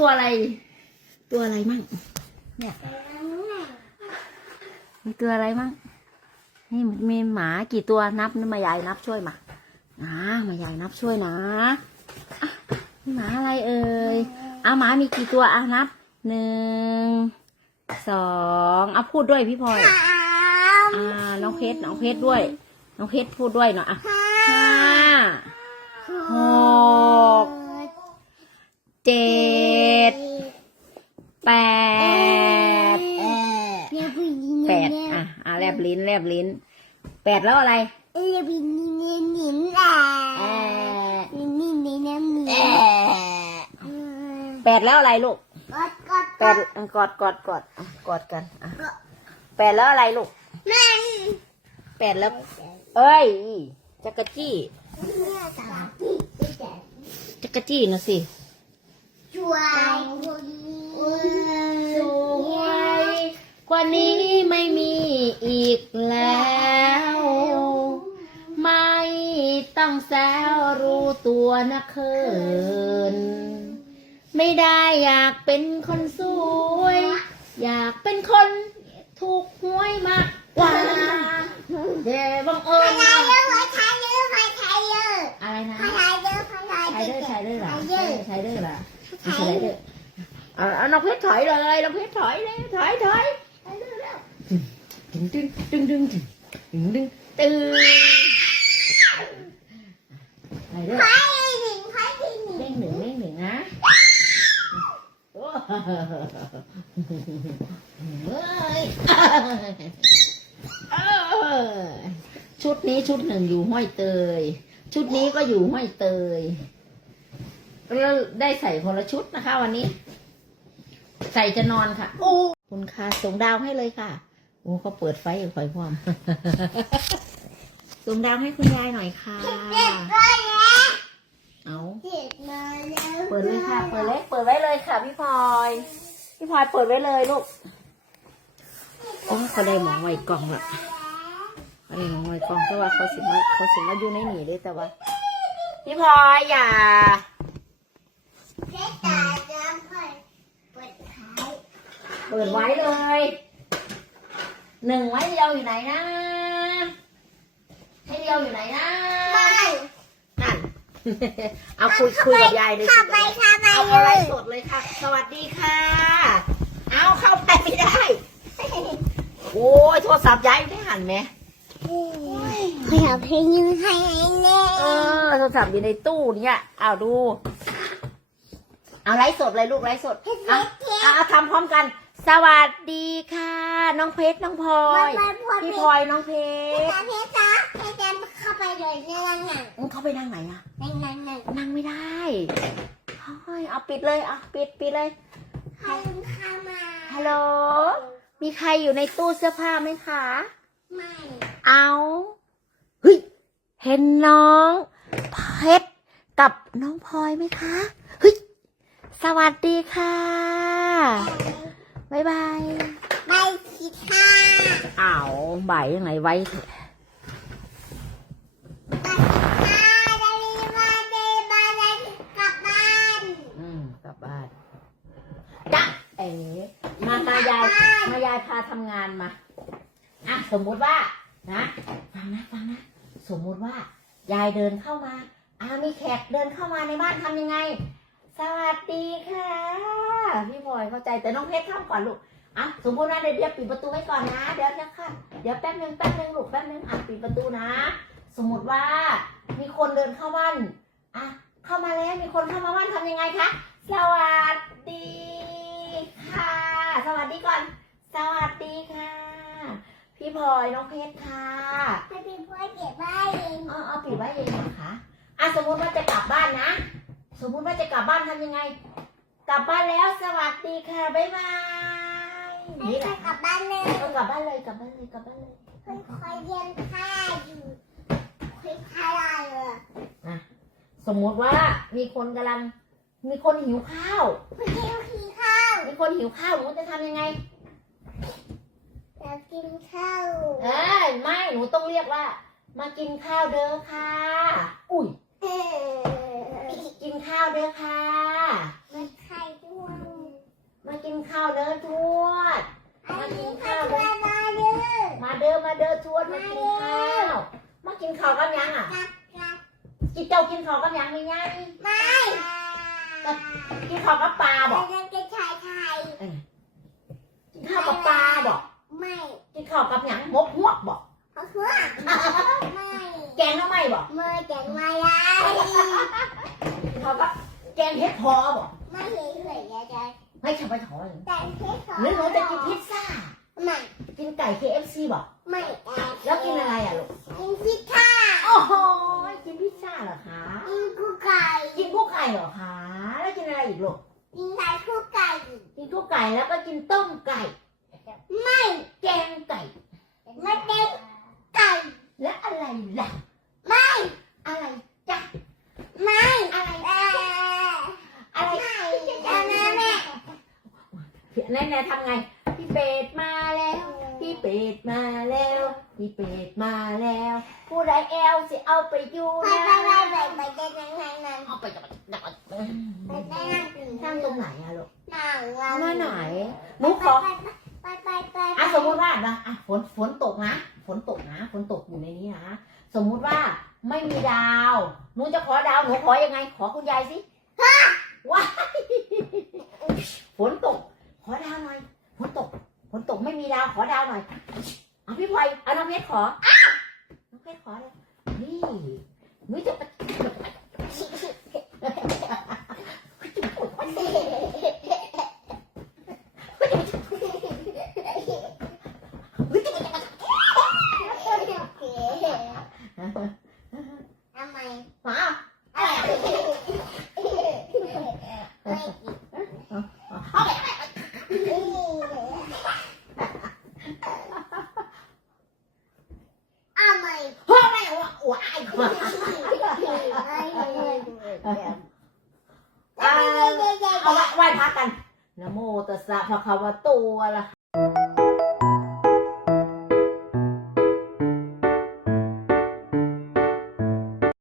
ตัวอะไร ตัวอะไรมั่งเนี่ยมีตัวอะไรมั่งนี่มีหมากี่ตัวนับมายายนับช่วยมานะมายายนับช่วยนะหมาอะไรเอ่ยอาหมามีกี่ตัวอะนับหนึ่งสองเอาพูดด้วยพี่พลอยอ่าน้องเพชรน้องเพชรด้วย น้องเพชรพูดด้วยเนาะอะห้าหกเจ็ด แปด แปด อะอะแลบลิ้นแลบลิ้น แปดแล้วอะไรแอะแปดแล้วอะไรลูกแปดอะกอดกอดกอดอะกอดกันอะแปดแล้วอะไรลูกแปดแล้ว เอ้ยจักรจี้จักรจี้นะสิสวย กว่านี้ไม่มี อีกแล้ว ไม่ต้องแซวรู้ตัวนะเคิน ไม่ได้อยากเป็นคนสวย อยากเป็นคนถูกหวยมากกว่าเดบังเอิญอะไรนะใช้เด้อใช้เด้อเหรอใช้ใช้เด้อเหรอใช้เด้อเอาเอาน้องเพชรถอยเลยน้องเพชรถอยเลยถอยถอยถ ดึงดึงดึงดึงดึงดึงดึงตึงใช้เด้อเล่งหนึ่งเล่งหนึ่งนะโอ้ยชุดนี้ชุดหนึ่งอยู่ห้อยเตย ชุดนี้ก็อยู่ห้อยเตยแล้วได้ใส่คนละชุดนะคะวันนี้ ใส่จะนอนค่ะโอ้คุณค่ะส่งดาวให้เลยค่ะ โอ้เขาเปิดไฟอยู่ไฟพร้อมส่งดาวให้คุณยายหน่อยค่ะ เอาเปิดเลยค่ะ เปิดเลยเปิดไว้เลยค่ะ พี่พลอย พี่พลอยเปิดไว้เลยลูก โอ้เขาได้หมองไว้กล่องละเขาได้หมองไว้กล่องแต่ว่าเขาสิมาเขาสิมาอยู่ในหนีเลยแต่ว่า พี่พลอยอย่าเปิดไว้เลย หนึ่งไว้เดียวอยู่ไหนนะให้เดียวอยู่ไหนนะนั่น เอาคุยคุยกับยายเลยสิเอาอะไรสดเลยค่ะ สวัสดีค่ะ เอาเข้าไปไม่ได้ โอ้ยโทรศัพท์ยายไม่หันไหมเออโทรศัพท์อยู่ในตู้เนี่ยเอาดู เอาไลฟ์สดเลยลูกไลฟ์สดเอาเอาเอาทำพร้อมกัน สวัสดีค่ะ น้องเพชรน้องพลอยพี่พลอยน้องเพชรมึงเข้าไปนั่งไหนอะนั่งไม่ได้เฮ้ยเอาปิดเลยเอาปิดปิดเลยฮัลโหลมีใครอยู่ในตู้เสื้อผ้าไหมคะเอาเฮ้ยเห็นน้อง เพชรกับน้องพลอยไหมคะเฮ้ยสวัสดีค่ะ บ๊ายบายอ้าวบ่ายยังไงไว้เถอะอืมกลับบ้านจ้ะเอ๋มามายายมายายพาทำงานมาอะสมมุติว่านะฟังนะฟังนะสมมุติว่า ยายเดินเข้ามาอ่ามีแขกเดินเข้ามาในบ้านทำยังไง สวัสดีค่ะ พี่พลอยเข้าใจแต่น้องเพชรทำก่อนลูกอะสมมติว่าเดี๋ยวเดี๋ยวปิดประตูไว้ก่อนนะ เดี๋ยวนะคะเดี๋ยวแป๊บนึงแป๊บนึงลูกแป๊บนึงอะปิดประตูนะ สมมติว่ามีคนเดินเข้าบ้านอะเข้ามาแล้วมีคนเข้ามาบ้านทำยังไงคะสวัสดีค่ะ สวัสดีก่อน สวัสดีค่ะ พี่พลอยน้องเพชรค่ะอ๋อเอาปิดไว้ยังไงคะอะสมมติว่าจะกลับบ้านนะ สมมติว่าจะกลับบ้านทำยังไง กลับบ้านแล้วสวัสดีค่ะบ๊ายบายนี่แหละเออกลับบ้านเลยกลับบ้านเลยกลับบ้านเลยกลับบ้านเลยสมมติว่ามีคนกำลัง มีคนหิวข้าวมีคนหิวข้าวหนูจะทำยังไงเอ้ยไม่หนูต้องเรียกว่า มากินข้าวเด้อค่ะ อุ้ยกินข้าวเด้อค่ะ มันไข่ด้วยมากินข้าวเด้อทวด อันนี้ข้าวมามาเด้อมาเด้อมาเด้อทวดมากินมาเด้ข้าอวมากินข้าวกันยังอะกับกับกินเจ้ากินข้าวกันยังไม่ยังไม่กินข้าวกับปลาบเราอกจะชายไทยกินข้าวกับปลาบอก ไม่ กินข้าวกับหยังมกหวกบอก เพราะว่าไม่ แกงข้าวไม่บอก เมื่อจังมาได้ กินข้าวกับแกง เห็ดพอบอกไม่เห็นเลยยายใจไม่ทำไปถอยแต่เพชรหรือหนูจะกินพิซซ่าไม่กินไก่ KFC บอกไม่แต่แล้วกินอะไรอะลูกกินพิซซ่าโอ้โหกินพิซซ่าเหรอคะกินกุ๊กไก่กินกุ๊กไก่เหรอคะแล้วกินอะไรอีกลูกกินไก่กุ๊กไก่กินกุ๊กไก่แล้วก็กินต้มไก่ ไม่แกงไก่ไม่เป็นไก่และอะไรล่ะไม่อะไรจ๊ะไม่อะไร เอ่ออะไรแม่แม่แน่แน่ทำไง พี่เป็ดมาแล้ว พี่เป็ดมาแล้ว พี่เป็ดมาแล้วผู้ใดแอลสิเอาไปอยู่ไปนะไปไปไปไปไปนั่งนั่งนั่งเอาไปกับดักไปไปนั่งกินนั่งตรงไหนอะลูกนั่งหน้าไหนหนูขอไปไปไปอะสมมติว่านะอะฝนฝนตกนะฝนตกนะฝนตกอยู่ในนี้นะสมมุติว่าไม่มีดาวหนูจะขอดาวหนูขอยังไง ขอคุณยายสิ ว้ายฝนตก ขอดาวหน่อยฝนตกฝนตกไม่มีดาวขอดาวหน่อยเอาพี่พลอยเอาน้องเพชรขอน้องเพชรขอเลยนี่หนูจะไปหนูจะไป ทำไม มา เอาไหม พ่อแม่ว่าว้าย เอา เอาละไหว้พระกันนะโมตัสสะภะคะวะโตอะระ